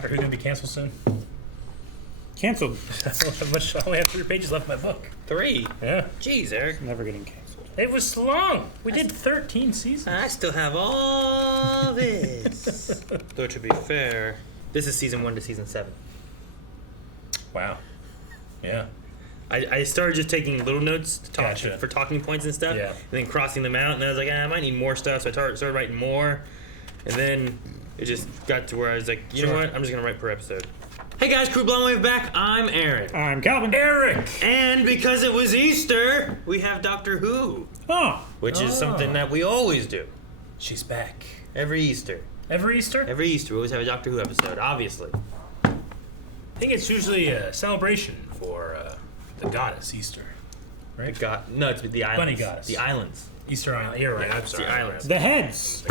Doctor Who gonna be canceled soon? Canceled. I only have 3 pages left in my book. 3? Yeah. Jeez, Eric. Never getting canceled. It was long. We did 13 seasons. I still have all this. Though to be fair, this is season 1 to season 7. Wow. Yeah. I started just taking little notes to talk Gotcha. for talking points and stuff, Yeah. and then crossing them out, and then I was like, I might need more stuff, so I started writing more, and then it just got to where I was like, you know what, I'm just going to write per episode. Hey guys, Crew Blonde back. I'm Aaron. I'm Calvin. Eric! And because it was Easter, we have Doctor Who, Oh. which is something that we always do. She's back. Every Easter. Every Easter? Every Easter, we always have a Doctor Who episode, obviously. I think it's usually a celebration for the goddess Easter. Right? No, it's the islands. Bunny goddess. The islands. Easter Island. You're right. I'm sorry. The islands. The heads.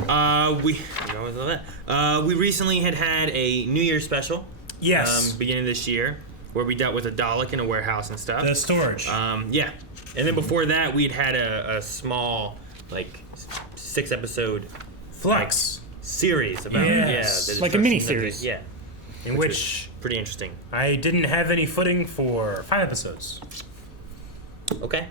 We recently had a New Year's special. Yes. Beginning of this year, where we dealt with a Dalek in a warehouse and stuff. The storage. Yeah. And then before that, we'd had a small, 6-episode Flux. series about Yes. Like a mini-series. Yeah. In which Pretty interesting. I didn't have any footing for 5 episodes. Okay.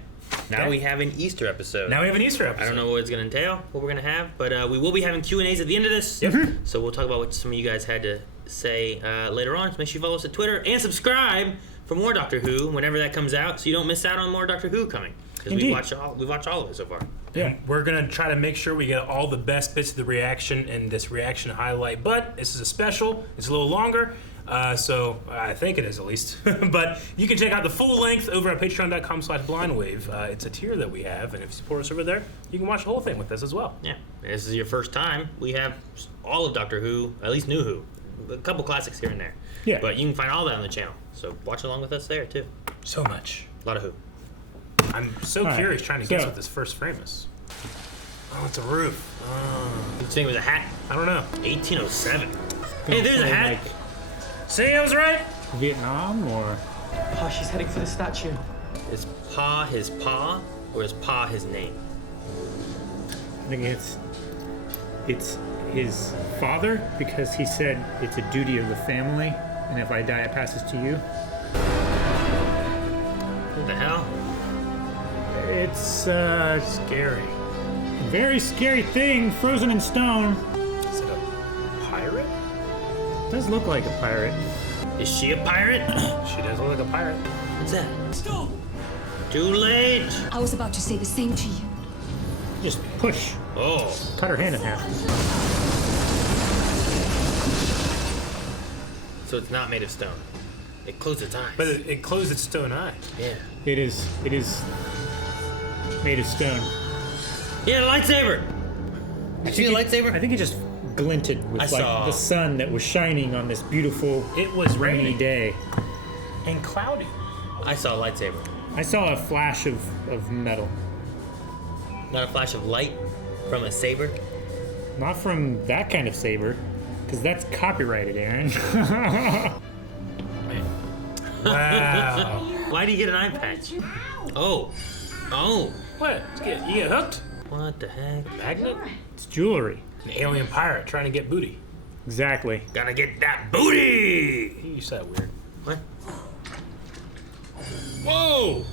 Now Okay. we have an Easter episode. Now we have an Easter episode. I don't know what it's going to entail, what we're going to have, but we will be having Q&As at the end of this. Yep. So we'll talk about what some of you guys had to say later on. So make sure you follow us at Twitter and subscribe for more Doctor Who whenever that comes out, so you don't miss out on more Doctor Who coming. Because we watch all of it so far. Yeah. We're going to try to make sure we get all the best bits of the reaction in this reaction highlight. But this is a special. It's a little longer. So I think it is at least. But you can check out the full length over at patreon.com/blindwave. It's a tier that we have. And if you support us over there, you can watch the whole thing with us as well. Yeah. If this is your first time, we have all of Doctor Who, at least New Who. A couple classics here and there. Yeah. But you can find all that on the channel. So watch along with us there, too. So much. A lot of Who. I'm so All right. curious trying to guess So- what this first frame is. Oh, it's a roof. You think it was a hat? I don't know. 1807. Hey, there's a hat. Like See, I was right. Vietnam or Oh, she's heading for the statue. Is Pa his pa, or is Pa his name? I think it's his father, because he said it's a duty of the family, and if I die, it passes to you. What the hell? It's Scary. very scary thing, frozen in stone. Is it a pirate? Does look like a pirate. Is she a pirate? She does look like a pirate. What's that? Stop! Too late! I was about to say the same to you. Just push. Oh. Cut her hand in half. So it's not made of stone. It closed its eyes. But it closed its stone eye. Yeah. It is made of stone. Yeah, a lightsaber! You see a lightsaber? I think it just glinted with I saw- the sun that was shining on this beautiful It was rainy raining day. and cloudy. I saw a lightsaber. I saw a flash of metal. Not a flash of light from a saber. Not from that kind of saber, because that's copyrighted, Aaron. Wow. Why do you get an eye patch? Oh. Oh. What? You get hooked? What the heck? Magnet? It's jewelry. An alien pirate trying to get booty. Exactly. Gotta get that booty! You said that weird. What? Whoa!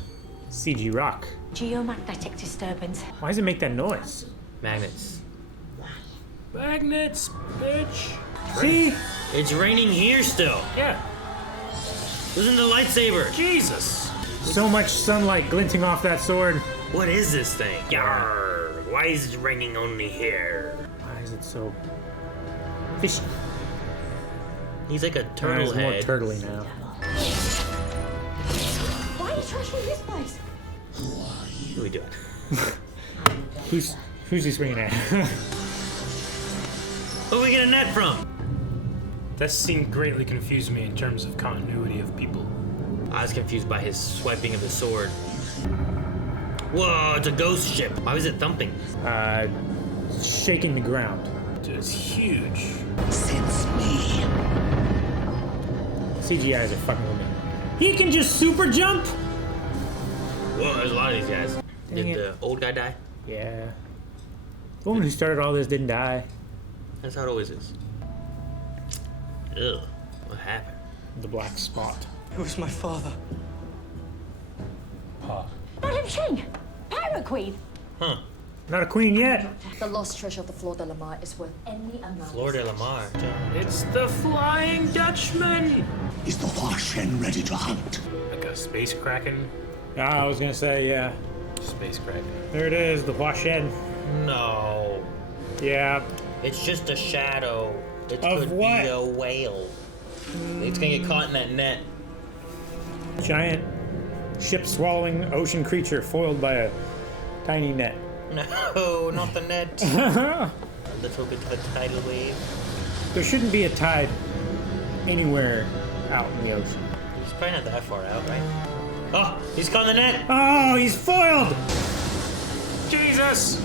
CG rock. Geomagnetic disturbance. Why does it make that noise? Magnets. Magnets, bitch. See? It's raining here still. Yeah. Listen to the lightsaber. Jesus. So much sunlight glinting off that sword. What is this thing? Yarr! Why is it raining only here? Why is it so fishy? He's like a turtle It's more head. turtly now. Why are you trashing this place? What are we doing? Who's he swinging at? Where we get a net from? This scene greatly confused me in terms of continuity of people. I was confused by his swiping of the sword. Whoa, it's a ghost ship. Why was it thumping? Shaking the ground. Dude, it's huge. Sense me. CGIs are fucking with me. He can just super jump. Whoa, there's a lot of these guys. Dang Did it. the old guy die? Yeah. The woman who started all this didn't die. That's how it always is. Ugh. What happened? The black spot. It was my father. Madam Ching! Pirate Queen! Huh. Not a queen yet. The lost treasure of the Flor de la Mar is worth any amount. Flor de la Mar. It's the Flying Dutchman! Is the Huashen ready to hunt? Like a space kraken? Ah, I was gonna say, yeah. Space kraken. There it is, the Huashen. No. Yeah. It's just a shadow. It Of could what? be a whale. It's gonna get caught in that net. Giant ship-swallowing ocean creature foiled by a tiny net. No, not the net. A little bit of a tidal wave. There shouldn't be a tide anywhere out in the ocean. It's probably not that far out, right? Oh, he's caught in the net. Oh, he's foiled! Jesus!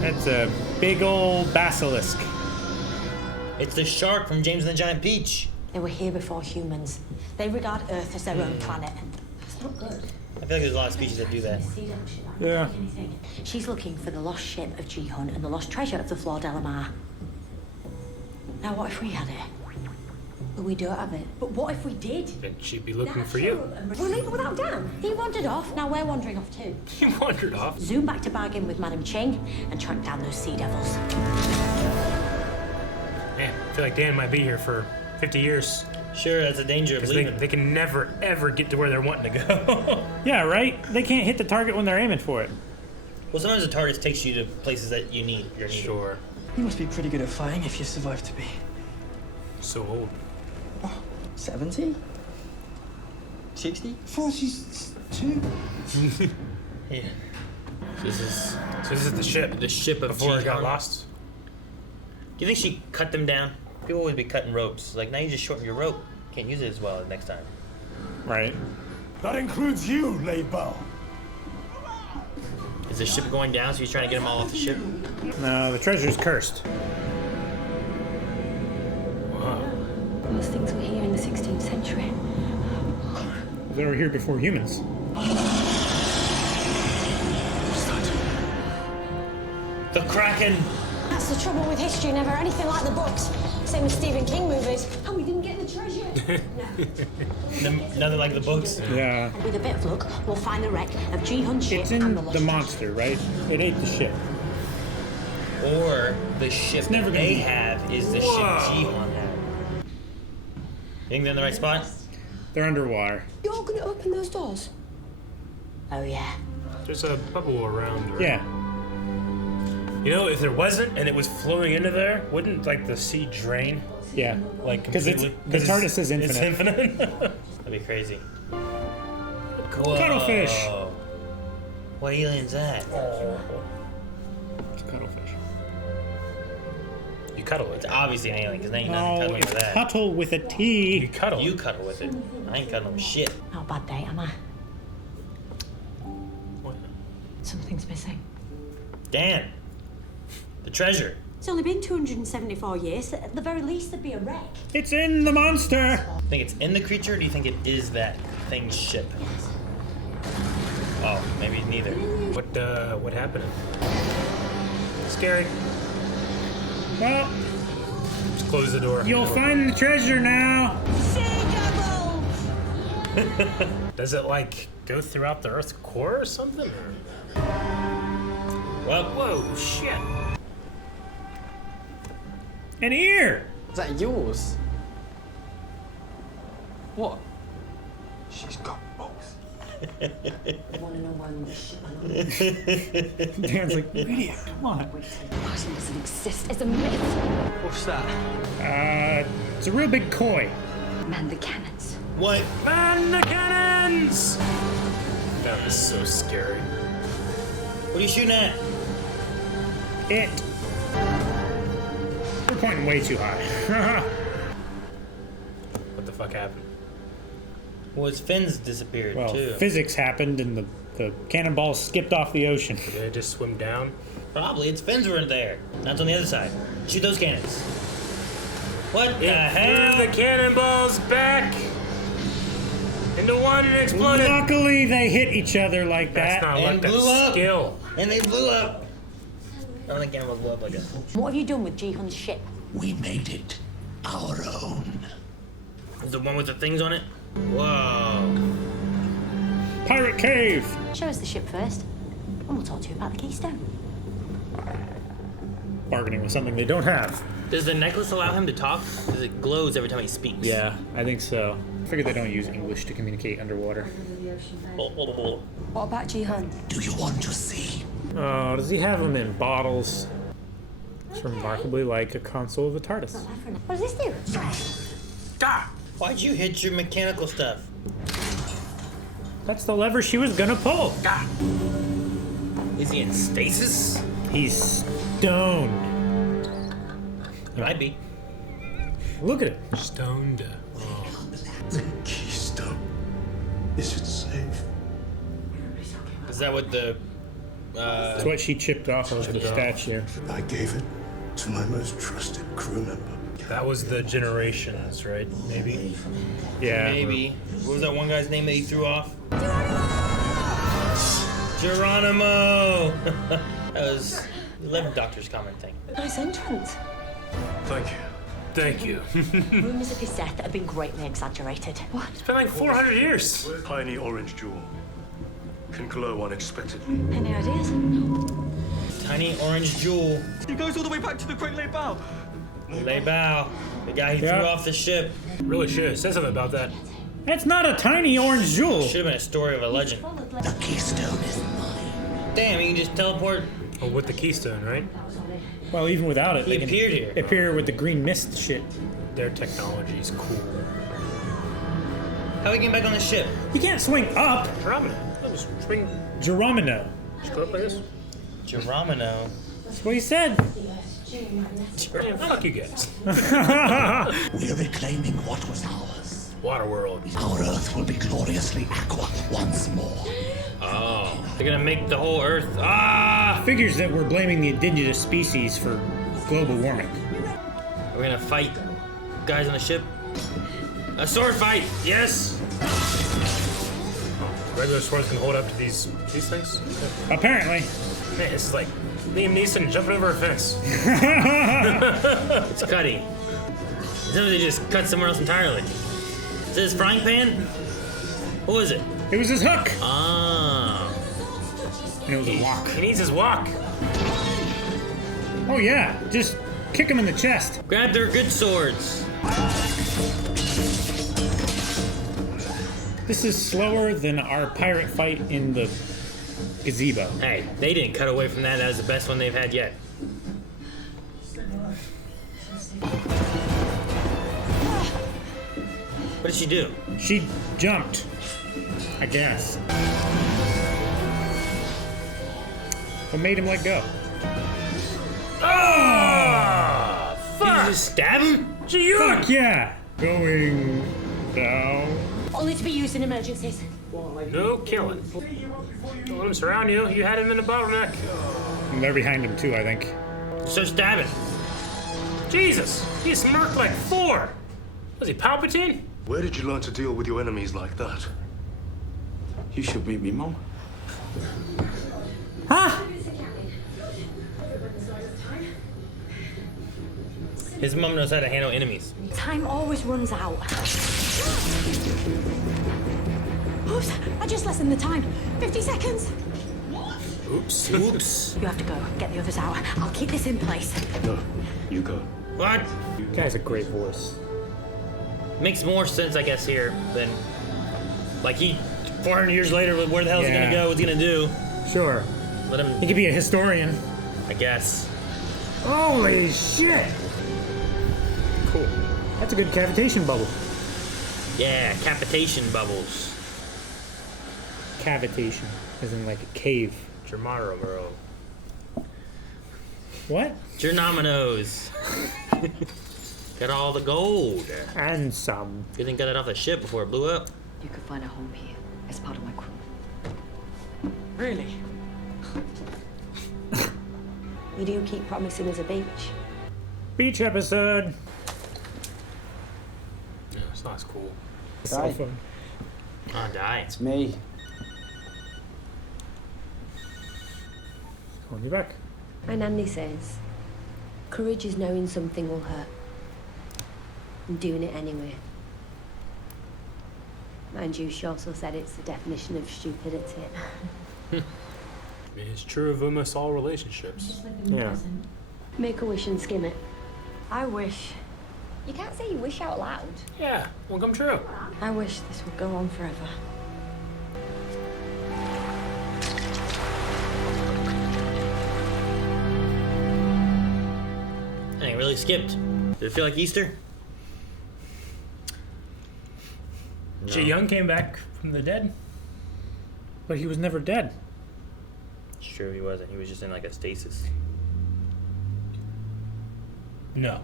That's a big old basilisk. It's the shark from James and the Giant Peach. They were here before humans. They regard Earth as their own planet. It's not good. I feel like there's a lot of species that do that. Yeah. She's looking for the lost ship of Ji-hun and the lost treasure of the Flor de la Mar. Now, what if we had it? But we don't have it. But what if we did? Then she'd be looking for you. We'll leave it without Dan. He wandered off. Now we're wandering off too. He wandered off. Zoom back to bargain with Madam Ching and track down those sea devils. Man, I feel like Dan might be here for 50 years. Sure, that's a danger of Because leaving. they can never, ever get to where they're wanting to go. Yeah, right? They can't hit the target when they're aiming for it. Well, sometimes the target takes you to places that you need. You're needed. Sure. You must be pretty good at fighting if you survive to be So old. 70? 60? 42? Yeah. This is So this is the ship. the ship of Before it got Ji-hun. lost. Do you think she cut them down? People always be cutting ropes. Like, now you just shorten your rope. Can't use it as well next time. Right. That includes you, Laybow. Is the ship going down, so he's trying to get them all off the ship? No, the treasure's cursed. Those things were here in the 16th century. They were here before humans. The Kraken! That's the trouble with history, never anything like the books. Same as Stephen King movies. And we didn't get the treasure. Nothing like the books. Yeah. And with a bit of luck, we'll find the wreck of Ji-hun's ship It's in and the lost the treasure. monster, right? It ate the ship. Or the ship never gonna they be- have is the Whoa. ship Ji-hun had. You think they're in the right spot? They're underwater. You're gonna open those doors? Oh, yeah. There's a bubble around. Right? Yeah. You know, if there wasn't and it was flowing into there, wouldn't like the sea drain? Yeah. Like Because it's completely? the TARDIS is infinite. It's infinite. That'd be crazy. Whoa. Cuttlefish. What alien's that? It's cuttlefish. You cuddle It's it. obviously an alien, because they ain't nothing No, cuddling it's with that. cuttle with a You T. cuddle. You cuddle with it. I ain't cuddling with shit. Not a bad day, am I? What? Something's missing. Dan! The treasure. It's only been 274 years. At the very least, there'd be a wreck. It's in the monster. Think it's in the creature, or do you think it is that thing's ship? Oh, maybe neither. What happened? Scary. Well, Just close the door. you'll find the treasure now. Does it like go throughout the Earth's core or something? Or? Well, Whoa, shit. An ear. Is that yours? What? She's got both. I want to know why we ship Dan's like, idiot, come on. Martin doesn't exist. It's a myth. What's that? It's a real big koi. Man, the cannons. what? Man the cannons! That was so scary. What are you shooting at? It. We're pointing way too high. What the fuck happened? Well, his fins disappeared, Well, too. physics happened and the cannonball skipped off the ocean. Did it just swim down? Probably. Its fins weren't there. That's on the other side. Shoot those cannons. What the It hell? threw the cannonballs back into one and exploded. Luckily, they hit each other like That's that. not And like that blew up. skill. And they blew up. I don't think cannonballs blew up like that. What have you done with Ji-hun's ship? We made it our Is the one with the things on it? Whoa. Pirate cave. Show us the ship first, and we'll talk to you about the keystone. Bargaining with something they don't have. Does the necklace allow him to talk? Because it glows every time he speaks. Yeah, I think so. I figure they don't use English to communicate underwater. Oh. What about Jihan? Do you want to see? Oh, does he have them in bottles? It's remarkably like a console of the TARDIS. What does this do? Ah! Why'd you hit your mechanical stuff? That's the lever she was gonna pull. Ah! Is he in stasis? He's stoned. He might be. Look at it. Stoned. The keystone. Is it safe? Is that what the... That's what she chipped off of the statue. I gave it to my most trusted crew member. That was the Generations, right? Maybe. Yeah. Maybe. What was that one guy's name that he threw off? Geronimo! That was 11 Doctors commenting. Nice entrance. Thank you. Thank you. Rumours of his death have been greatly exaggerated. What? It's been like 400 years. Tiny orange jewel can glow unexpectedly. Any ideas? Tiny orange jewel. He goes all the way back to the Great Lay Bow. Lay bow. The guy who Yeah. threw off the ship. Really should have said something about that. That's not a tiny orange jewel. Should have been a story of a legend. The keystone is mine. Damn, you can just teleport. Oh, with the keystone, right? Well, even without it, He they can appeared here. appear with the green mist shit. Their technology is cool. How we get back on the ship? You can't swing up. Geronimo. That was swing. Geronimo. Just go up like this. Geronimo. That's what he said. Yeah, fuck you guys. We're reclaiming what was ours. Waterworld. Our Earth will be gloriously aqua once more. Oh. They're gonna make the whole Earth. Ah! Figures that we're blaming the indigenous species for global warming. We're gonna fight guys on the ship. A sword fight! Yes! Regular swords can hold up to these things. Apparently. Man, this is like Liam Neeson jumping over a fence. It's cutty. Sometimes they just cut somewhere else entirely. Is this frying pan? What was it? It was his hook. Ah. And it was a walk. He needs his walk. Oh yeah, just kick him in the chest. Grab their good swords. This is slower than our pirate fight in the gazebo. Hey, they didn't cut away from that. That was the best one they've had yet. What did she do? She jumped, I guess. What made him let go? Ah! Did you Fuck! just stab him? Fuck yeah! Going down. Only to be used in emergencies. No killing. Don't let him surround you. You had him in a bottleneck. And they're behind him too, I think. So stabbing. Jesus! He smirked like 4. Was he Palpatine? Where did you learn to deal with your enemies like that? You should meet me, Mom. Huh? His mom knows how to handle enemies. Time always runs out. Oops, I just lessened the time. 50 seconds. Oops. Oops. You have to go. Get the others out. I'll keep this in place. No, you go. What? Guy's a great voice. Makes more sense, I guess, here than like he 400 years later. Where the hell is he Yeah. gonna go? What's he gonna do? Sure. Let him. He could be a historian. I guess. Holy shit! Cool. That's a good cavitation bubble. Yeah, capitation bubbles. Cavitation, as in like a cave. Germano. What? Geronimo's. Got all the gold. And some. Good thing got that off the ship before it blew up. You could find a home here as part of my crew. Really? You do keep promising us a beach. Beach episode. Yeah, it's not as cool. Cell phone. Oh, die. It's me. Calling you back. My nanny says, courage is knowing something will hurt and doing it anyway. Mind you, she also said it's the definition of stupidity. I mean, it's true of almost all relationships. Yeah. Make a wish and skim it. I wish. You can't say you wish out loud. Yeah, won't come true. I wish this would go on forever. Dang, really skipped. Did it feel like Easter? Ji Young came back from the dead. But he was never dead. It's true, he wasn't. He was just in like a stasis. No.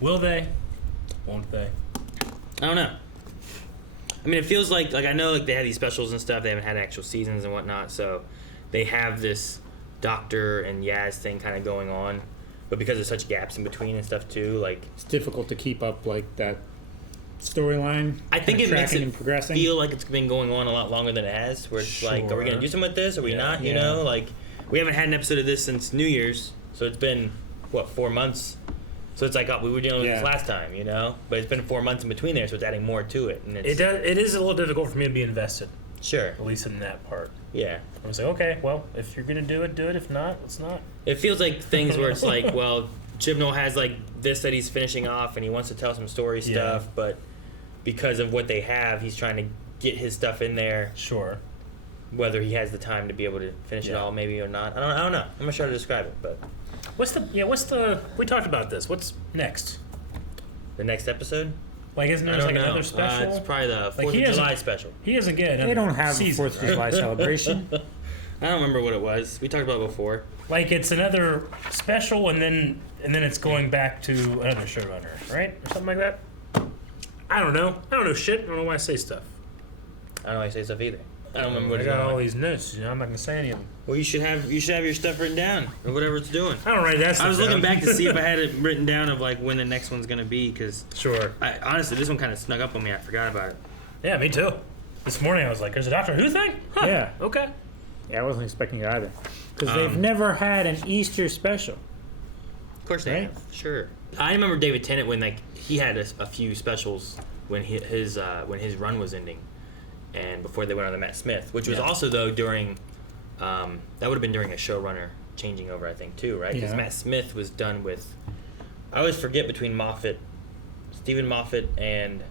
Will they? Won't they? I don't know. I mean, it feels like I know like they have these specials and stuff. They haven't had actual seasons and whatnot, so they have this Doctor and Yaz thing kind of going on. But because there's such gaps in between and stuff too, like It's difficult to keep up like that storyline. I think it makes tracking it and progressing. feel like it's been going on a lot longer than it has. Where it's like, are we gonna Sure. do something with this? Are we Yeah. not? You Yeah. know, like we haven't had an episode of this since New Year's, so it's been what 4 months. So it's like we were dealing with this Yeah. last time, you know. But it's been 4 months in between there, so it's adding more to it. And it's, It is a little difficult for me to be invested, sure, at least in that part. yeah. I was like, okay, well, if you're gonna do it, do it. If not, it's not. It feels like things where it's like, well, Chibnall has like this that he's finishing off, and he wants to tell some story Yeah. stuff, but because of what they have, he's trying to get his stuff in there. Sure. Whether he has the time to be able to finish it Yeah. all, maybe or not. I don't know. I'm not sure how to describe it, but What's the? We talked about this. What's next? the next episode, Like, isn't I there don't like know. another special? It's probably the 4th he of hasn't- July special. He doesn't get another They don't have season, a 4th of right? July celebration. I don't remember what it was. We talked about it before. Like, it's another special, and then it's going back to another showrunner, right, or something like that. I don't know. I don't know shit. I don't know why I say stuff. I don't know why I say stuff either. I don't remember what I it's got all going. these notes. You know, I'm not gonna say any of them. Well, you should have your stuff written down or whatever it's doing. I don't write that stuff I was looking down. back to see if I had it written down of like when the next one's gonna be, because Sure. honestly this one kind of snuck up on me. I forgot about it. Yeah, me too. This morning I was like, "There's a Doctor Who thing." Huh. Yeah. Okay. Yeah, I wasn't expecting it either. Because they've never had an Easter special. Of course they Right? have. Sure. I remember David Tennant when like he had a few specials when his run was ending, and before they went on to Matt Smith, which was Yeah. also though during that would have been during a showrunner changing over, I think too, right? Because Yeah. Matt Smith was done with. I always forget between Stephen Moffat, and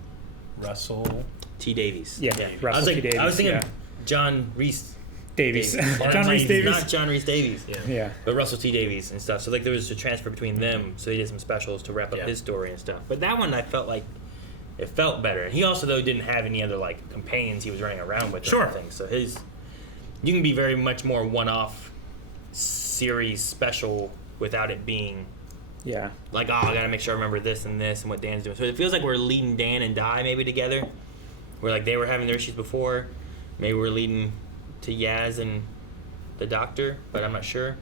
Russell. T. Davies. Yeah, I Russell was like, T. Davies, I was thinking yeah. John Rhys Davies. Davies. John Rhys Davies. Not John Rhys Davies. Yeah. Yeah. But Russell T. Davies and stuff. So like there was a transfer between them. So they did some specials to wrap up Yeah. his story and stuff. But that one I felt like it felt better. And he also though didn't have any other like companions he was running around with. Sure. Or anything. So you can be very much more one-off series special without it being Yeah. like, oh, I gotta make sure I remember this and this and what Dan's doing. So it feels like we're leading Dan and Di maybe together. Where like they were having their issues before. Maybe we're leading to Yaz and the Doctor, but I'm not sure.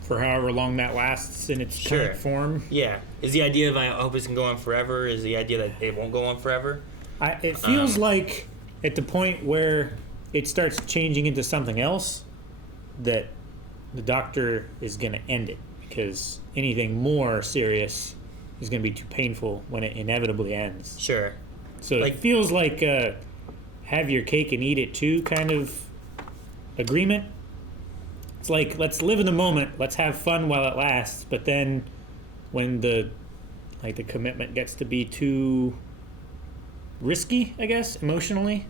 For however long that lasts in its Sure. current form. Yeah. Is the idea of I hope this can go on forever? Is the idea that it won't go on forever? It feels like at the point where it starts changing into something else, that the Doctor is going to end it. Because anything more serious is going to be too painful when it inevitably ends. Sure. So Like- it feels like have your cake and eat it too kind of agreement. It's like, let's live in the moment, let's have fun while it lasts, but then when the commitment gets to be too risky, I guess, emotionally,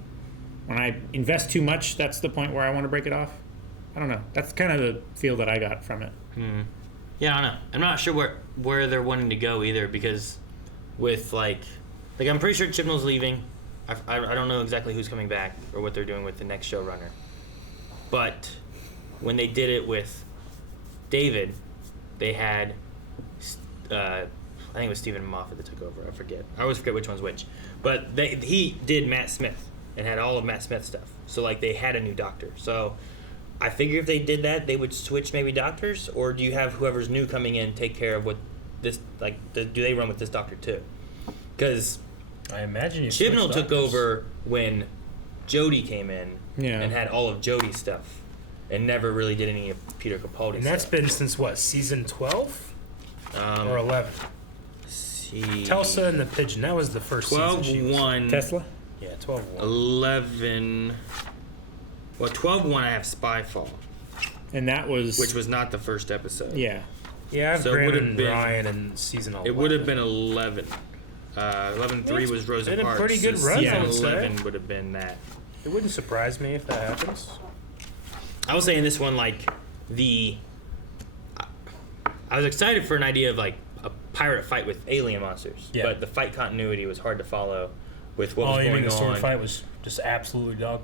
when I invest too much, that's the point where I want to break it off. I don't know. That's kind of the feel that I got from it. Yeah, I don't know. I'm not sure where they're wanting to go either, because with like I'm pretty sure Chibnall's leaving. I don't know exactly who's coming back or what they're doing with the next showrunner. But when they did it with David, they had I think it was Stephen Moffat that took over. I forget. I always forget which one's which. But he did Matt Smith and had all of Matt Smith's stuff. So like they had a new Doctor. So I figure if they did that, they would switch maybe doctors, or do you have whoever's new coming in take care of what this do they run with this Doctor too? Because I imagine you. Chibnall switched took doctors. over when Jodie came in Yeah. and had all of Jodie's stuff, and never really did any of Peter Capaldi's And that's stuff. been since what, season 12 or 11? See, Telsa and the Pigeon. That was the first season. 12 she was. one. Tesla? Yeah, 12-1. 11. Well, 12-1 I have Spyfall, And that was which was not the first episode. yeah. Yeah, I have So it Graham would've and been- Ryan in season 11. It would have been 11. 11-3 was Rosa been a Parks. pretty good so run, season I would say. 11 would have been that. It wouldn't surprise me if that happens. I was saying this one, like, I was excited for an idea of, like, a pirate fight with alien monsters. Yeah. But the fight continuity was hard to follow with what Oh, was you going mean the sword on. fight was just absolutely dog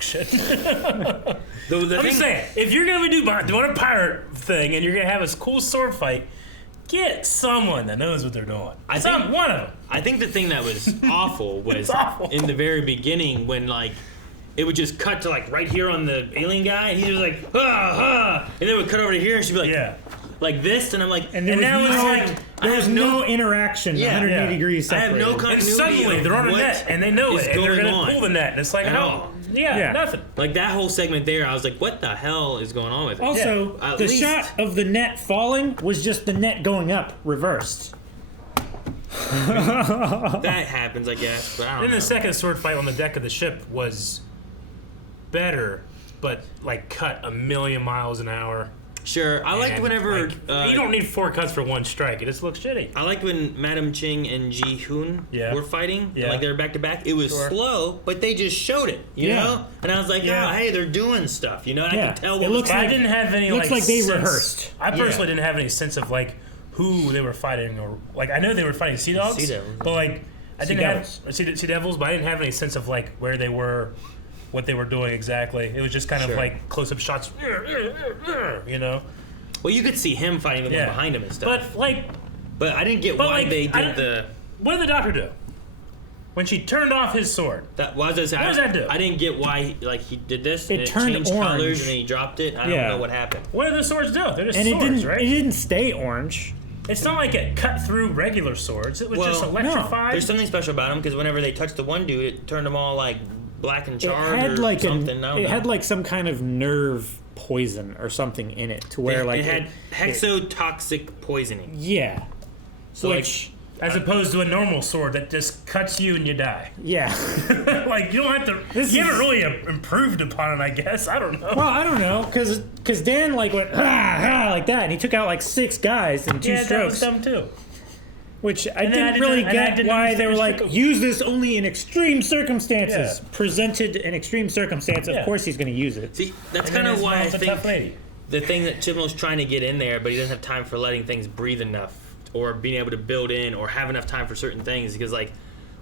shit? The I'm thing- just saying, if you're gonna doing a pirate thing and you're gonna have a cool sword fight, get someone that knows what they're doing. I think- One of them. I think the thing that was awful was It's awful. in the very beginning when, like, it would just cut to, like, right here on the alien guy, and he was like, and then it would cut over to here, and she'd be like, Yeah. like this, and I'm like, And there was now no, it's like, there was no interaction. Yeah. 180 Yeah. degrees I have separated. no And continuity. suddenly of they're on a what net and they know is it, and they're going gonna on pull the net. And it's like, at how? all. Yeah, nothing. Like that whole segment there, I was like, what the hell is going on with it? Also, Yeah, at the least- shot of the net falling was just the net going up, reversed. That happens, I guess, but I don't Then know. the second sword fight on the deck of the ship was better, but like cut a million miles an hour. Sure, I liked And, whenever like, you don't need 4 cuts for one strike. It just looks shitty. I liked when Madam Ching and Ji Hoon Yeah. were fighting. Yeah. Like they were back to back. It was Sure. slow, but they just showed it, you Yeah. know? And I was like, Yeah. oh, hey, they're doing stuff, you know? And I Yeah. could tell It what was looks But I like- didn't have any looks like like they sense. rehearsed. I personally Yeah. didn't have any sense of like who they were fighting, or like I know they were fighting sea dogs, Sea devils. but like I Sea didn't devils. have sea devils, but I didn't have any sense of like where they were, what they were doing exactly. It was just kind of Sure. like close-up shots, you know. Well, you could see him fighting with Yeah. one behind him and stuff. But like, But I didn't get But, why like, they I did don't- the. what did the doctor do when she turned off his sword? What does that do? I didn't get why he did this. It and turned changed orange. colors and then he dropped it. I don't Yeah. know what happened. What do the swords do? They're just And it swords, didn't. right? It didn't stay orange. It's not like it cut through regular swords. It was Well, just no. electrified. There's something special about him because whenever they touched the one dude, it turned them all like black and It charred had or like something. I don't it know. had like some kind of nerve poison or something in it to where like it had hexotoxic poisoning. yeah, So which As opposed to a normal sword that just cuts you and you die. yeah. Like, you don't have to. This you is- haven't really improved upon it, I guess. I don't know. Well, I don't know, because Dan like went like that, and he took out like 6 guys in 2 yeah, that was strokes, dumb too. which I And then didn't really and I get didn't why they were understand like the- use this only in extreme circumstances. Yeah. Presented in extreme circumstance, of Yeah. course he's going to use it. see, that's And then kind of his why I mom's a think tough lady. the thing that Chibnall's trying to get in there, but he doesn't have time for letting things breathe enough or being able to build in or have enough time for certain things because like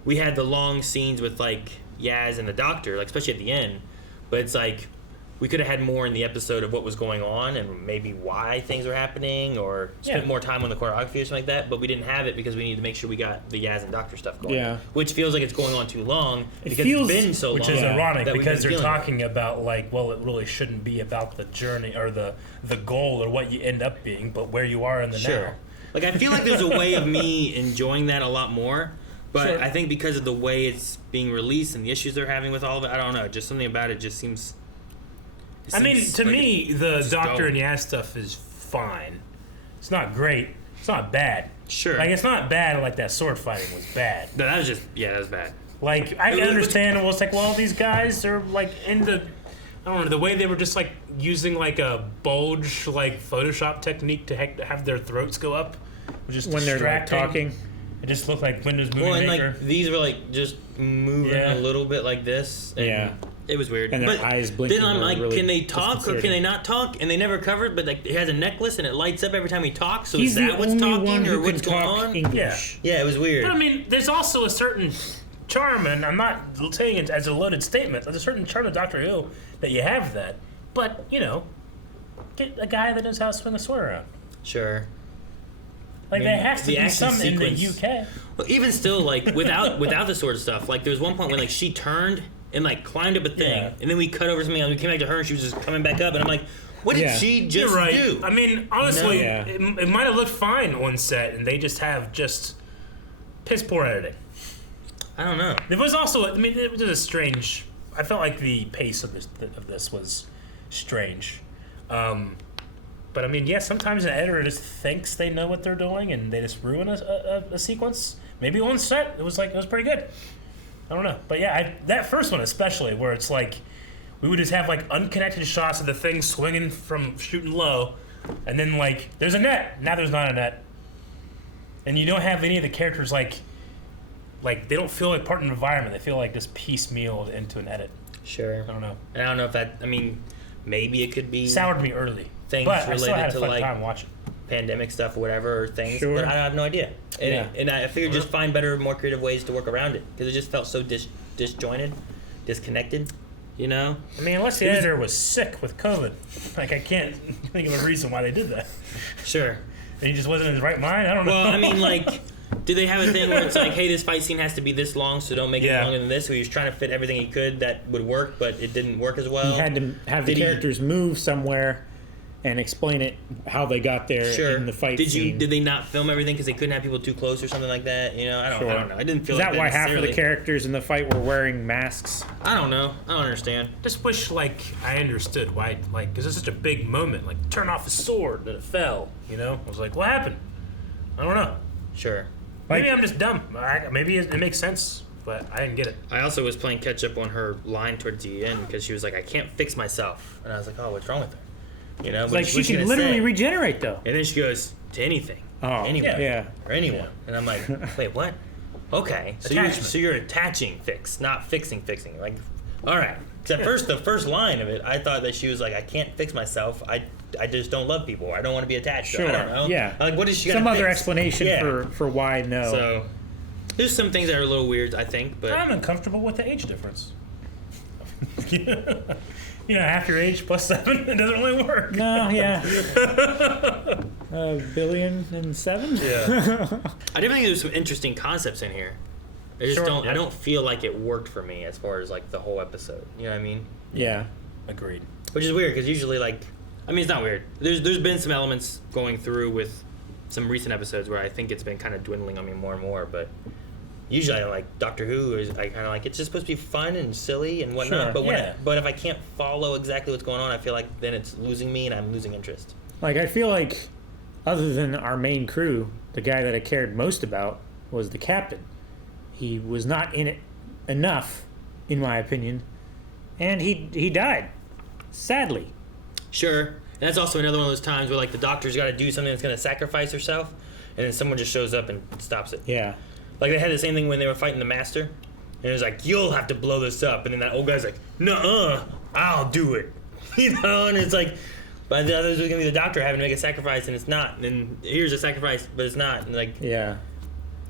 we had the long scenes with like Yaz and the doctor, like especially at the end, but it's like we could have had more in the episode of what was going on and maybe why things were happening or spent Yeah. more time on the choreography or something like that, but we didn't have it because we needed to make sure we got the Yaz and doctor stuff going. Yeah. Which feels like it's going on too long because feels- it's been so Which long. is ironic that we've because been they're feeling it. talking about like, well, it really shouldn't be about the journey or the goal or what you end up being, but where you are in the now. Like I feel like there's a way of me enjoying that a lot more, but Sure. I think because of the way it's being released and the issues they're having with all of it, I don't know. Just something about it just seems. I mean, to like me, it's the just Doctor dull. and Yaz stuff is fine. It's not great. It's not bad. Sure. Like, it's not bad like that sword fighting was bad. That was just that was bad. Like, I can understand, well, it's like, well, these guys are, like, in the, I don't know, the way they were just, like, using, like, a bulge, like, Photoshop technique to have their throats go up was just When they're like distracting. talking. It just looked like Windows Movie Well, and Maker. like these were like just moving Yeah. a little bit like this. And Yeah. It was weird. And their but eyes blinking Then I'm were like, really can they talk or can disconcerting. they not talk? And they never covered, but like he has a necklace and it lights up every time he talks. So He's is the that what's only talking one or who can what's going talk on? English. Yeah, it was weird. But I mean, there's also a certain charm, and I'm not saying it as a loaded statement. There's a certain charm of Doctor Who that you have that. But, you know, get a guy that knows how to swing a sword around. Sure. Like, I mean, there has to the be action some in the sequence- UK. Well, even still, like without the sword stuff, like there was one point when like she turned and like climbed up a thing, Yeah. and then we cut over something else. We came back to her, and she was just coming back up, and I'm like, what did Yeah. she just You're right. do? I mean, honestly, No. Yeah. it might have looked fine on set, and they just have just piss poor editing. I don't know. It was also, I mean, it was a strange. I felt like the pace of this was strange. But I mean, yeah, sometimes an editor just thinks they know what they're doing, and they just ruin a sequence. Maybe on set, it was pretty good. I don't know. But yeah, that first one especially, where it's like we would just have like unconnected shots of the thing swinging from shooting low, and then like there's a net. Now there's not a net, and you don't have any of the characters like they don't feel like part of an environment. They feel like just piecemealed into an edit. Sure. I don't know. And I don't know if that. I mean, maybe it could be Soured me early. things but I still related had a to fun like time watching. pandemic stuff or whatever, or things. Sure. But I have no idea. And, Yeah. and I figured just find better, more creative ways to work around it because it just felt so disjointed, disconnected. You know. I mean, unless the editor was sick with COVID, like I can't think of a reason why they did that. Sure. And he just wasn't in his right mind. I don't know. Well, I mean, like, do they have a thing where it's like, hey, this fight scene has to be this long, so don't make Yeah. it longer than this? So he was trying to fit everything he could that would work, but it didn't work as well. He had to have the Did he- characters move somewhere and explain it how they got there Sure. in the fight Did scene. Did they not film everything because they couldn't have people too close or something like that? You know, I don't know. I didn't feel Is like that why half of the necessarily. characters in the fight were wearing masks? I don't know. I don't understand. Just wish, like, I understood why, like, because it's such a big moment. Like, turn off the sword, then it fell. You know, I was like, what happened? I don't know. Sure. Maybe Like- I'm just dumb. Maybe it makes sense, but I didn't get it. I also was playing catch up on her line towards the end because she was like, I can't fix myself. And I was like, oh, what's wrong with her? You know, Like, she can literally regenerate, though. And then she goes, to anything. Oh, Anyone. yeah. Or anyone. And I'm like, wait, what? Okay. So you're attaching fix, not fixing. Like, all right. Because at first, the first line of it, I thought that she was like, I can't fix myself. I just don't love people. I don't want to be attached. Sure. I don't know. Yeah. Like, what is she Some gonna other fix? explanation Yeah. for why no. So there's some things that are a little weird, I think, but I'm uncomfortable with the age difference. You know, half your age plus 7, it doesn't really work. No, yeah. $1,000,000,007? Yeah. I definitely think there's some interesting concepts in here. I just Sure, don't. yeah. I don't feel like it worked for me as far as like the whole episode. You know what I mean? Yeah. Agreed. Which is weird because usually, like, I mean, it's not weird. There's been some elements going through with some recent episodes where I think it's been kind of dwindling on me more and more. But usually, I like Doctor Who is I kind of like it's just supposed to be fun and silly and whatnot. Sure, but yeah. but if I can't follow exactly what's going on, I feel like then it's losing me and I'm losing interest. Like, I feel like, other than our main crew, the guy that I cared most about was the captain. He was not in it enough, in my opinion, and he died, sadly. Sure. And that's also another one of those times where like the doctor's got to do something that's going to sacrifice herself, and then someone just shows up and stops it. Yeah. Like they had the same thing when they were fighting the master, and it was like, "You'll have to blow this up," and then that old guy's like, "Nuh-uh, I'll do it," you know. And it's like, but the others was gonna be the doctor having to make a sacrifice, and it's not. And then here's a sacrifice, but it's not. And like, Yeah.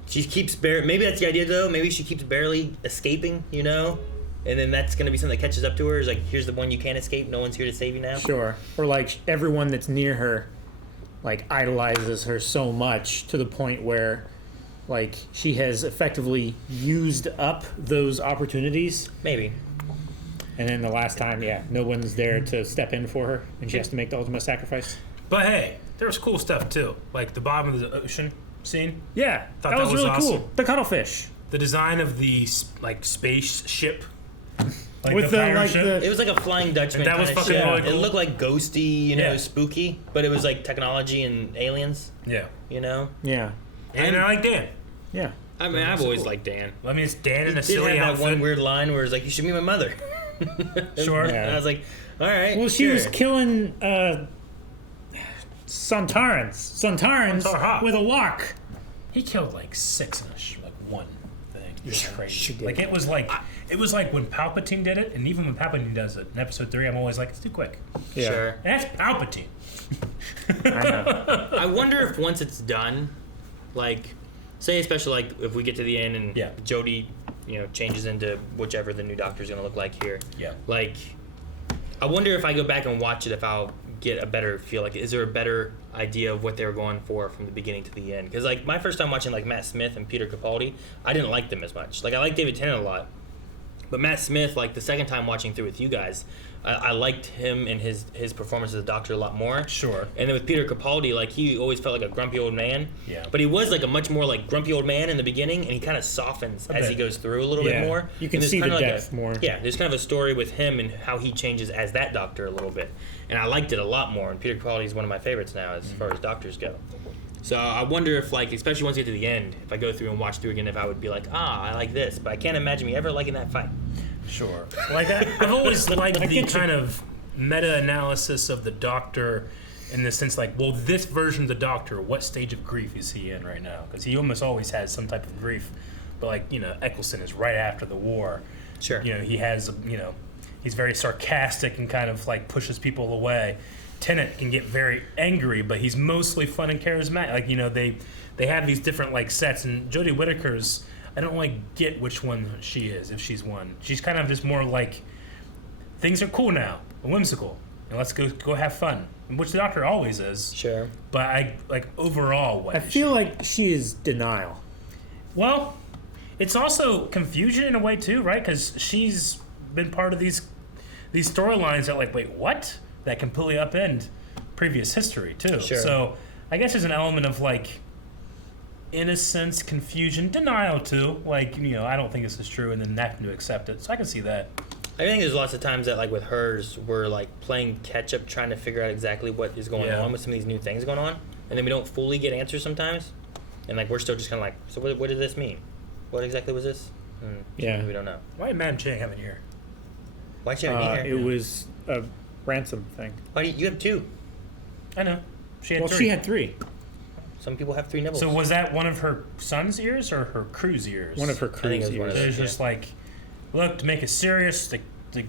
she keeps maybe that's the idea though. Maybe she keeps barely escaping, you know. And then that's gonna be something that catches up to her. Is like, here's the one you can't escape. No one's here to save you now. Sure. Or, like, everyone that's near her, like, idolizes her so much to the point where, like, she has effectively used up those opportunities. Maybe. And then the last time, yeah, no one's there to step in for her, and she has to make the ultimate sacrifice. But hey, there was cool stuff too, like the bottom of the ocean scene. Yeah, Thought that that was was really awesome. cool. The cuttlefish. The design of the like spaceship, like With the, pirate like, ship. the- It was like a Flying Dutchman. That was kinda fucking shit. really It cool. looked like ghosty, you know, Yeah. spooky, but it was like technology and aliens, Yeah. you know. Yeah. And I like Dan. Yeah. I mean, I've always liked Dan. I mean, it's Dan in a He did silly have that outfit. one weird line where it's like, "You should meet my mother." Sure. And Yeah. I was like, "All right." Well, she sure." was killing Santarans Aha. with a lock. He killed like 6 in like one thing. It was crazy. she did. Like it was like when Palpatine did it, and even when Palpatine does it in Episode 3, I'm always like, it's too quick. Yeah. Sure. And that's Palpatine. I know. I wonder if once it's done, like, say especially like if we get to the end and Yeah. Jodie, you know, changes into whichever the new Doctor's gonna look like here. Yeah. Like, I wonder if I go back and watch it, if I'll get a better feel. Like, is there a better idea of what they were going for from the beginning to the end? Because like my first time watching like Matt Smith and Peter Capaldi, I didn't like them as much. Like I like David Tennant a lot, but Matt Smith, like the second time watching through with you guys, I liked him and his performance as a Doctor a lot more. Sure. And then with Peter Capaldi, like he always felt like a grumpy old man. Yeah. But he was like a much more like grumpy old man in the beginning, and he kind of softens as he bit. goes through a little Yeah. bit more. You can And there's see the kinda like depth more. Yeah, there's kind of a story with him and how he changes as that Doctor a little bit, and I liked it a lot more. And Peter Capaldi is one of my favorites now as far as Doctors go. So I wonder if, like, especially once you get to the end, if I go through and watch through again, if I would be like, I like this. But I can't imagine me ever liking that fight. Sure. Like I've always liked the kind of meta-analysis of the Doctor in the sense like, well, this version of the Doctor, what stage of grief is he in right now? Because he almost always has some type of grief. But like, Eccleston is right after the war. Sure. He has, he's very sarcastic and kind of like pushes people away. Tennant can get very angry, but he's mostly fun and charismatic. Like, they have these different like sets, and Jodie Whittaker's, I don't like get which one she is, if she's one. She's kind of just more like, things are cool now, whimsical, and let's go have fun, which the Doctor always is. Sure. But I like overall what I feel like she is denial. Well, it's also confusion in a way too, right? Because she's been part of these storylines that like, wait, what? That completely upend previous history too. Sure. So I guess there's an element of like innocence, confusion, denial too. Like, I don't think this is true, and then having to accept it. So I can see that. I think there's lots of times that, like with hers, we're like playing catch up, trying to figure out exactly what is going on with some of these new things going on, and then we don't fully get answers sometimes, and like we're still just kind of like, so what does this mean? What exactly was this? Yeah. We don't know. Why did Madam Chang have it here? Why should I be here? It was a ransom thing. Why do you have two? I know. She had Well, 3. she had 3. Some people have 3 nibbles. So was that one of her son's ears or her crew's ears? One of her think it cruise was one of years. those. It's just like, look, to make it serious,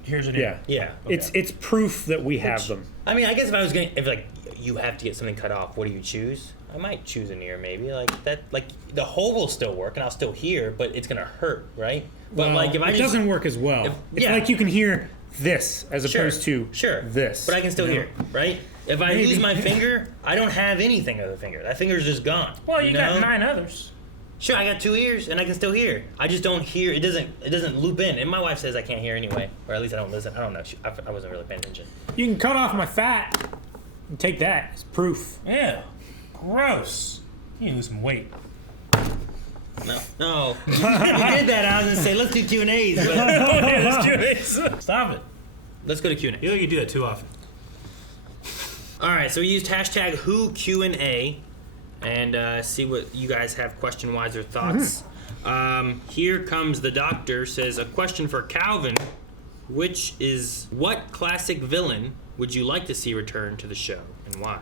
here's an ear. Yeah. Yeah. Okay. It's proof that we have them. I mean, I guess if like you have to get something cut off, what do you choose? I might choose an ear, maybe like that. Like the hole will still work, and I'll still hear, but it's gonna hurt, right? But Well, like if I it just, doesn't work as well. It's yeah. like you can hear this as opposed to this. But I can still you know? hear, right? If I Maybe. lose my finger, I don't have anything of the finger. That finger's just gone. Well, you got know? 9 others. Sure, I got 2 ears and I can still hear. I just don't hear. It doesn't loop in. And my wife says I can't hear anyway, or at least I don't listen. I don't know. I wasn't really paying attention. You can cut off my fat and take that as proof. Yeah. Gross. You need to lose some weight. No. You did that. I was gonna say let's do Q&As, but Let's do this. Stop it. let's go to Q&A. You know you do that too often. All right, so we used hashtag #WhoQ&A and see what you guys have question-wise or thoughts. Here comes the Doctor says a question for Calvin, which is what classic villain would you like to see return to the show and why?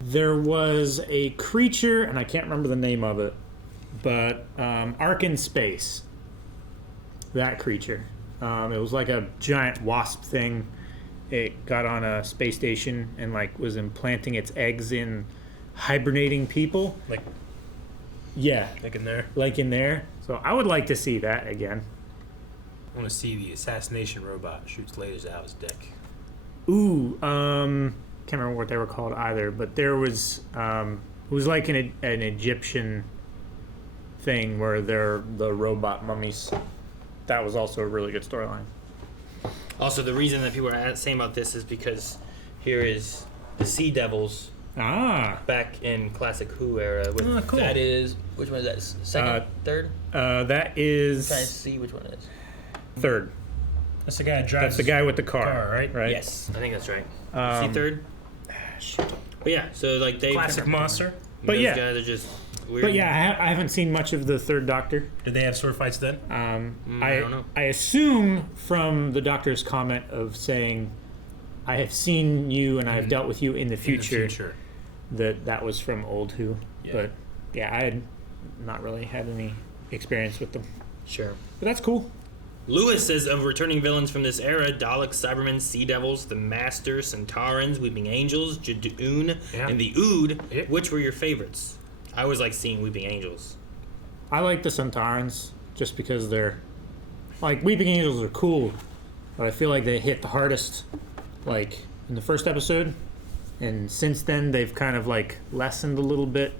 There was a creature, and I can't remember the name of it, but Ark in Space. That creature. It was like a giant wasp thing. It got on a space station and like was implanting its eggs in hibernating people. Like Yeah, in there. like in there. So I would like to see that again. I want to see the assassination robot shoots lasers out his dick. Ooh, can't remember what they were called either, but there was it was like an Egyptian thing where they're the robot mummies. That was also a really good storyline. Also, the reason that people are saying about this is because here is the Sea Devils Ah, back in classic Who era. With, Oh, cool. That is, which one is that? Second, third? that I'm trying to is see which one it is. third. That's the guy that drives. That's the guy with the car, right? Right. Yes, I think that's right. See third? But yeah, so like they Classic monster. But those yeah. guys are just weird. But yeah, I haven't seen much of the third Doctor. Did they have sword fights then? I don't know. I assume from the Doctor's comment of saying, "I have seen you and I have dealt with you in the future," that was from old Who. Yeah. But yeah, I had not really had any experience with them. Sure. But that's cool. Lewis says of returning villains from this era: Daleks, Cybermen, Sea Devils, the Master, Centaurans, Weeping Angels, Jadoon, Yeah. and the Ood. Yeah. Which were your favorites? I always like seeing Weeping Angels. I like the Centaurans just because they're like Weeping Angels are cool, but I feel like they hit the hardest like in the first episode, and since then they've kind of like lessened a little bit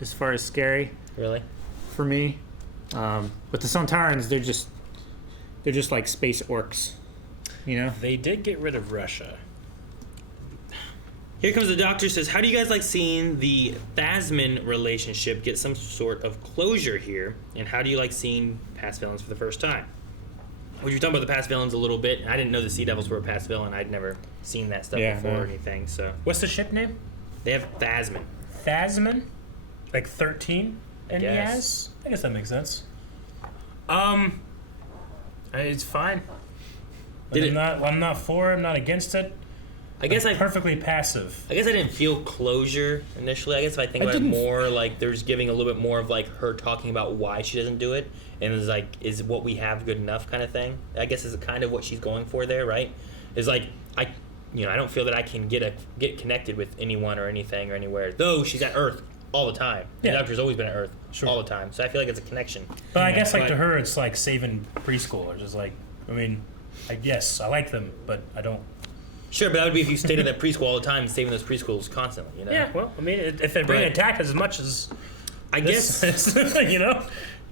as far as scary Really? for me. But the Centaurans, they're just like space orcs, you know. They did get rid of Russia. Here comes the Doctor says, how do you guys like seeing the Phasmin relationship get some sort of closure here? And how do you like seeing past villains for the first time? When you were talking about the past villains a little bit, I didn't know the Sea Devils were a past villain. I'd never seen that stuff Yeah, before no. or anything. So What's the ship name? they have Phasmin. Phasmin? Like 13 I NES? guess. I guess that makes sense. It's fine. I'm not for it. I'm not against it. I guess I'm perfectly passive. I guess I didn't feel closure initially. I guess if I think about it more, like there's giving a little bit more of like her talking about why she doesn't do it, and it's like, is what we have good enough kind of thing. I guess is kind of what she's going for there, right? Is like I don't feel that I can get connected with anyone or anything or anywhere. Though she's at Earth all the time. Yeah. The Doctor's always been at Earth Sure. all the time, so I feel like it's a connection. But I guess like but- to her, it's like saving preschoolers. It's like, I mean, yes, I like them, but I don't. Sure, but that would be if you stayed at that preschool all the time, saving those preschools constantly. You know. Yeah, well, I mean, if they're being But- attacked as much as I guess. you know.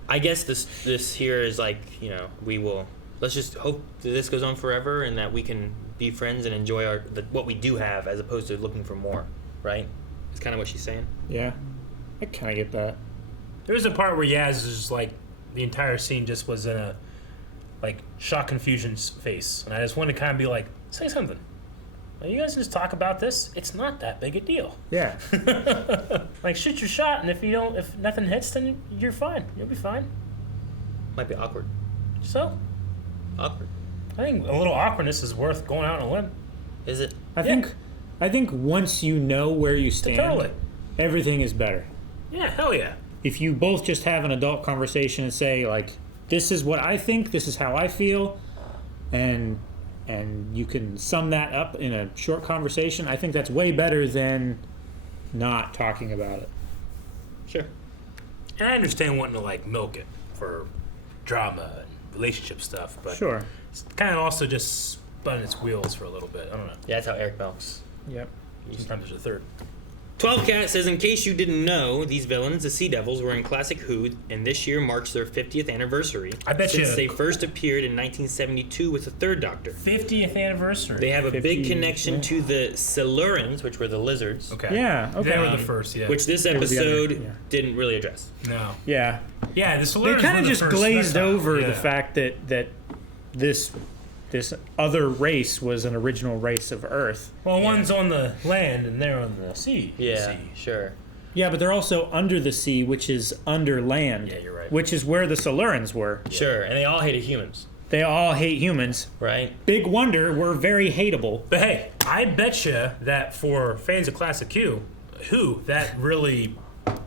I guess this here is like, let's just hope that this goes on forever and that we can be friends and enjoy what we do have as opposed to looking for more, right? It's kind of what she's saying. Yeah, I kind of get that. There was a part where Yaz is just like the entire scene just was in a like shock confusion face, and I just wanted to kind of be like, say something. You guys just talk about this. It's not that big a deal. Yeah. Like shoot your shot, and if nothing hits, then you're fine. You'll be fine. Might be awkward. So Awkward. I think a little awkwardness is worth going out on a limb. Is it? I think once you know where you stand, Totally. everything is better. Yeah, hell yeah. If you both just have an adult conversation and say like, this is what I think, this is how I feel, and you can sum that up in a short conversation, I think that's way better than not talking about it. Sure. And I understand wanting to like milk it for drama and relationship stuff, but Sure. it's kind of also just spun its wheels for a little bit. I don't know. Yeah, that's how Eric milks. Yep. Sometimes there's a third. 12 Cat says, in case you didn't know, these villains, the Sea Devils, were in Classic Who, and this year marks their 50th anniversary. I bet since you- they first appeared in 1972 with the Third Doctor. 50th anniversary. They have a 50, big connection yeah. to the Silurians, which were the lizards, Okay. Yeah, okay. They were the first, yeah. which this were the other, episode yeah. didn't really address. No. Yeah. Yeah, the They Solarians kind were of the just first glazed reptile. over Yeah. the fact that this other race was an original race of Earth. Well, one's on the land and they're on the sea. Yeah, Sea. sure. Yeah, but they're also under the sea, which is under land. Yeah, you're right. Which is where the Silurians were. Sure, and they all hated humans, They all hate humans. right? Big wonder, we're very hateable. But hey, I betcha that for fans of Classic Who, that really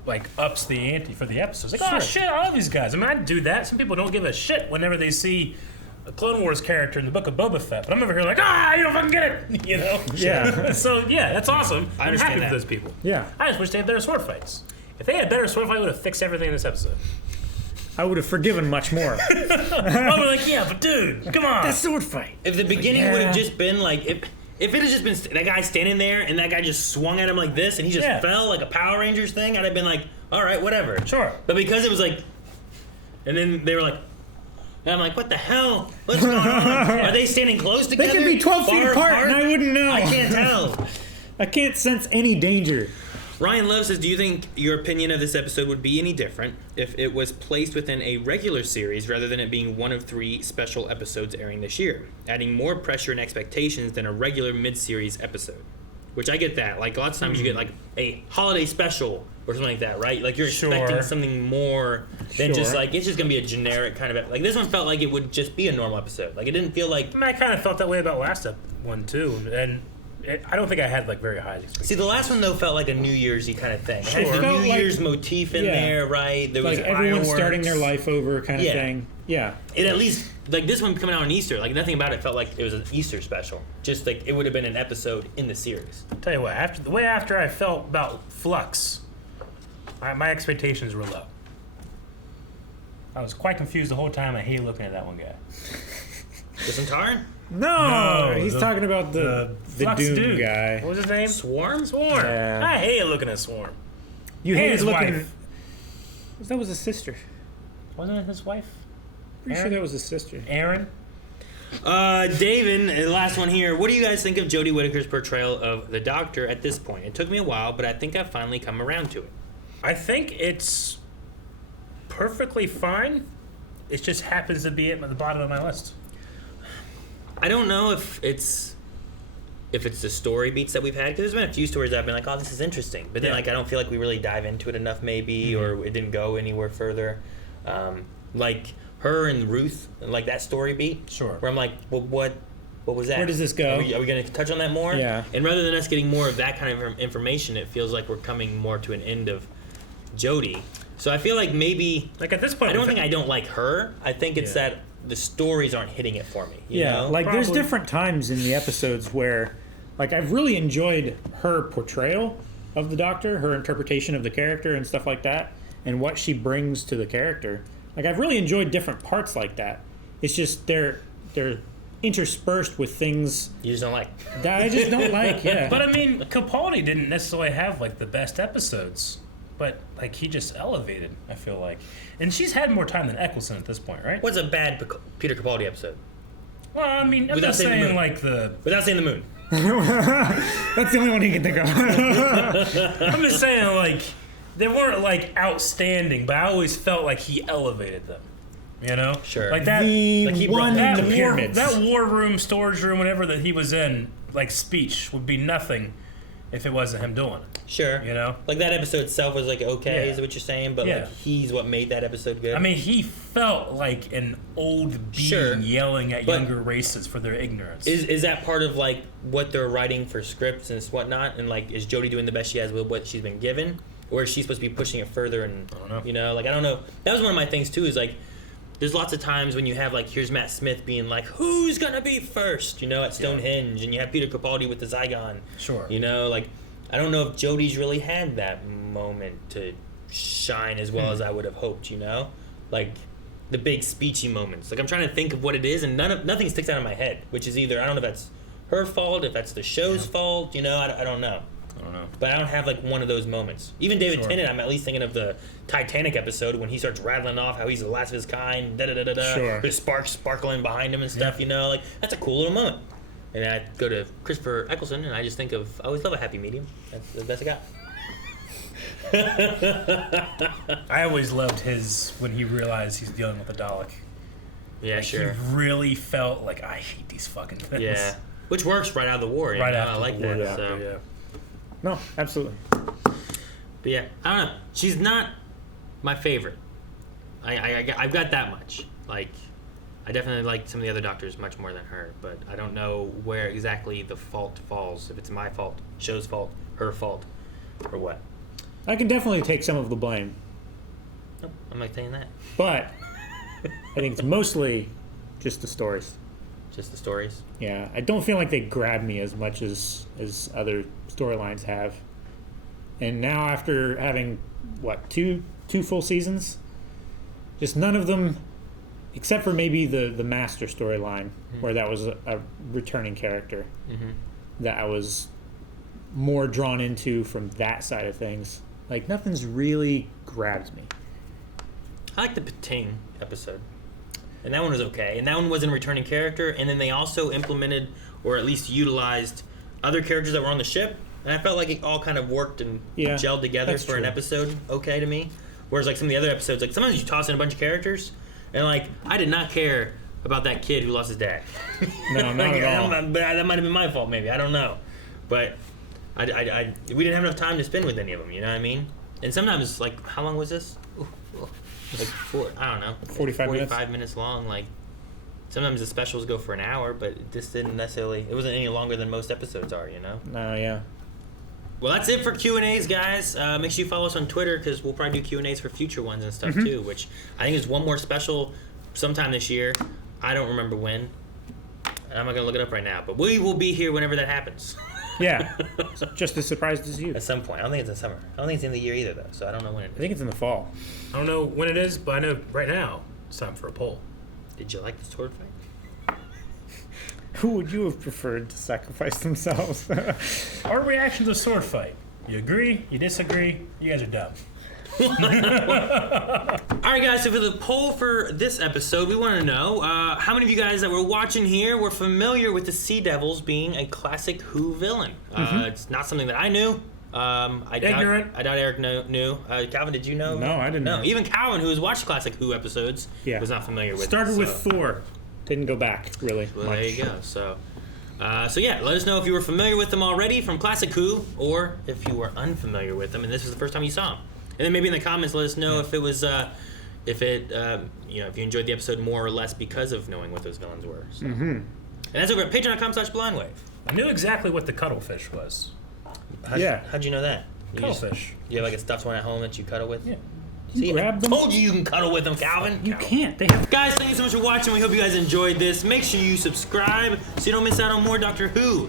like ups the ante for the episodes. Like, oh Sure. shit, I love these guys. I mean, I'd do that. Some people don't give a shit whenever they see a Clone Wars character in the Book of Boba Fett, but I'm over here like, you don't fucking get it, you know? Yeah. So yeah, that's awesome. I I'm understand happy that. for those people. Yeah. I just wish they had better sword fights. If they had better sword fight, it would have fixed everything in this episode. I would have forgiven much more. I would be like, yeah, but dude, come on. That sword fight. If the beginning would have just been like, if it had just been that guy standing there and that guy just swung at him like this and he just Yeah. fell like a Power Rangers thing, I'd have been like, all right, whatever. Sure. But because it was like, and then they were like, and I'm like, what the hell? What's going on? Are they standing close They together? could be 12 feet Far apart and I wouldn't know. I can't tell. I can't sense any danger. Ryan Love says, do you think your opinion of this episode would be any different if it was placed within a regular series rather than it being one of 3 special episodes airing this year, adding more pressure and expectations than a regular mid-series episode? Which I get that. Like, lots of times you get, like, a holiday special or something like that, right? Like, you're expecting Sure. something more than just, Sure. like, it's just going to be a generic kind of... Like, this one felt like it would just be a normal episode. Like, it didn't feel like... I mean, I kind of felt that way about last one too, and I don't think I had like very high expectations. See, the last one, though, felt like a New Year's-y kind of thing. It had Sure. the Felt New like- Year's motif in yeah. there, right? There was Like everyone's fireworks. starting their life over kind of Yeah. thing. Yeah. It at least, like, this one coming out on Easter, like, nothing about it felt like it was an Easter special. Just, like, it would have been an episode in the series. Tell you what, after I felt about Flux, my expectations were low. I was quite confused the whole time. I hated looking at that one guy. The Centaur? No, No, he's the- talking about the Flux Doom dude. guy. What was his name? Swarm? Swarm. Yeah. I hated looking at Swarm. You And hated his looking. wife. That was his sister. Wasn't it his wife? Pretty sure Aaron? that was his sister. Aaron? David, the last one here. What do you guys think of Jodie Whittaker's portrayal of the Doctor at this point? It took me a while, but I think I've finally come around to it. I think it's perfectly fine. It just happens to be at the bottom of my list. I don't know if it's the story beats that we've had, because there's been a few stories that I've been like, oh, this is interesting, but then like I don't feel like we really dive into it enough, maybe, or it didn't go anywhere further. Like her and Ruth, like that story beat. Sure. Where I'm like, well, what was that? Where does this go? Are we going to touch on that more? Yeah. And rather than us getting more of that kind of information, it feels like we're coming more to an end of Jodie. So I feel like maybe, Like at this point, I don't think I don't like her. I think it's that the stories aren't hitting it for me. You know? like there's Probably. different times in the episodes where, like, I've really enjoyed her portrayal of the Doctor, her interpretation of the character and stuff like that, and what she brings to the character. Like, I've really enjoyed different parts like that. It's just they're interspersed with things You just don't like. that I just don't like. Yeah, But I mean, Capaldi didn't necessarily have like the best episodes, but like he just elevated. I feel like, and she's had more time than Eccleston at this point, right? What's a bad Peter Capaldi episode? Well, I mean, I'm Without just saying the saying moon. like the. Without saying the moon. that's the only one you can think of. I'm just saying like they weren't like outstanding, but I always felt like he elevated them. You know, Sure. like that. The Like he one brought in that the war, pyramids. that war room, storage room, whatever that he was in, like speech would be nothing if it wasn't him doing it. Sure. You know? Like that episode itself was like okay, Yeah. is what you're saying, but Yeah. like he's what made that episode good. I mean, he felt like an old being Sure. yelling at But- younger races for their ignorance. is that part of like what they're writing for scripts and whatnot? And like, is Jodie doing the best she has with what she's been given, or is she supposed to be pushing it further? And I don't know. you know, like I don't know. That was one of my things too. Is like, there's lots of times when you have like, here's Matt Smith being like, who's gonna be first? You know, at Stonehenge, and you have Peter Capaldi with the Zygon. Sure. You know, like I don't know if Jodie's really had that moment to shine as well as I would have hoped. You know, like the big speechy moments. Like I'm trying to think of what it is, and nothing sticks out of my head. Which is either I don't know if that's her fault, if that's the show's fault. You know, I don't know. I don't know. But I don't have like one of those moments. Even David Sure. Tennant, I'm at least thinking of the Titanic episode when he starts rattling off how he's the last of his kind, da da da da da. Sure. There's sparks sparkling behind him and stuff. You know, like that's a cool little moment. And I go to Christopher Eccleston, and I just think of I always love a happy medium. That's the best I got. I always loved his when he realized he's dealing with a Dalek. Yeah, Like, sure. He really felt like I hate these fucking things. Yeah, which works right out of the war. You Right know? after I like the war, that. yeah, So. yeah. No, absolutely. But yeah, I don't know. She's not my favorite. I've got that much. Like, I definitely like some of the other Doctors much more than her, but I don't know where exactly the fault falls. If it's my fault, show's fault, her fault, or what. I can definitely take some of the blame, Nope, I'm not saying that. but I think it's mostly just the stories. Just the stories. Yeah, I don't feel like they grab me as much as other storylines have. And now after having what two full seasons, just none of them, except for maybe the Master storyline where that was a returning character that I was more drawn into from that side of things. Like nothing's really grabbed me. I like the Pating episode. And that one was okay. And that one wasn't a returning character. And then they also implemented, or at least utilized, other characters that were on the ship. And I felt like it all kind of worked and Yeah, gelled together that's for an true. episode okay to me. Whereas like some of the other episodes, like sometimes you toss in a bunch of characters, and like I did not care about that kid who lost his dad. No, not Like, at all. but that might have been my fault, maybe. I don't know. But we didn't have enough time to spend with any of them, you know what I mean? And sometimes, like, how long was this? Like, I don't know. 45 minutes. 45 minutes long. Like, sometimes the specials go for an hour, but this didn't necessarily, it wasn't any longer than most episodes are, you know? No, yeah. Well, that's it for Q&As, guys. Make sure you follow us on Twitter, because we'll probably do Q&As for future ones and stuff, too, which I think is one more special sometime this year. I don't remember when. And I'm not going to look it up right now, but we will be here whenever that happens. Yeah. Just as surprised as you. At some point. I don't think it's in summer. I don't think it's in the year either, though, so I don't know when it I is. think it's in the fall. I don't know when it is, but I know right now it's time for a poll. Did you like the sword fight? Who would you have preferred to sacrifice themselves? Our reaction to the sword fight. You agree? You disagree? You guys are dumb. All right, guys, so for the poll for this episode, we want to know how many of you guys that were watching here were familiar with the Sea Devils being a classic Who villain? It's not something that I knew. Ignorant. I doubt Eric knew. Calvin, did you know? No, I didn't know. Even Calvin, who has watched classic Who episodes, Yeah. was not familiar with Started it. with so- Thor. Didn't go back really Well, much. there you go. So yeah, let us know if you were familiar with them already from Classic Who, or if you were unfamiliar with them and this was the first time you saw them. And then maybe in the comments, let us know if it was, if you enjoyed the episode more or less because of knowing what those villains were. So. And that's over at patreon.com/blindwave. I knew exactly what the cuttlefish was. How'd you know that? Cuttlefish. You have like a stuffed one at home that you cuddle with? Yeah. See, grab them? I told you can cuddle with them, Calvin. You can't. They have. Guys, thank you so much for watching. We hope you guys enjoyed this. Make sure you subscribe so you don't miss out on more Doctor Who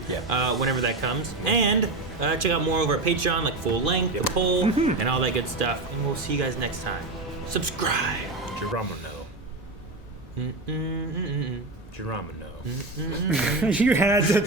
whenever that comes. And check out more over at Patreon, like full length, the poll, and all that good stuff. And we'll see you guys next time. Subscribe. Geronimo. Geronimo. You had to.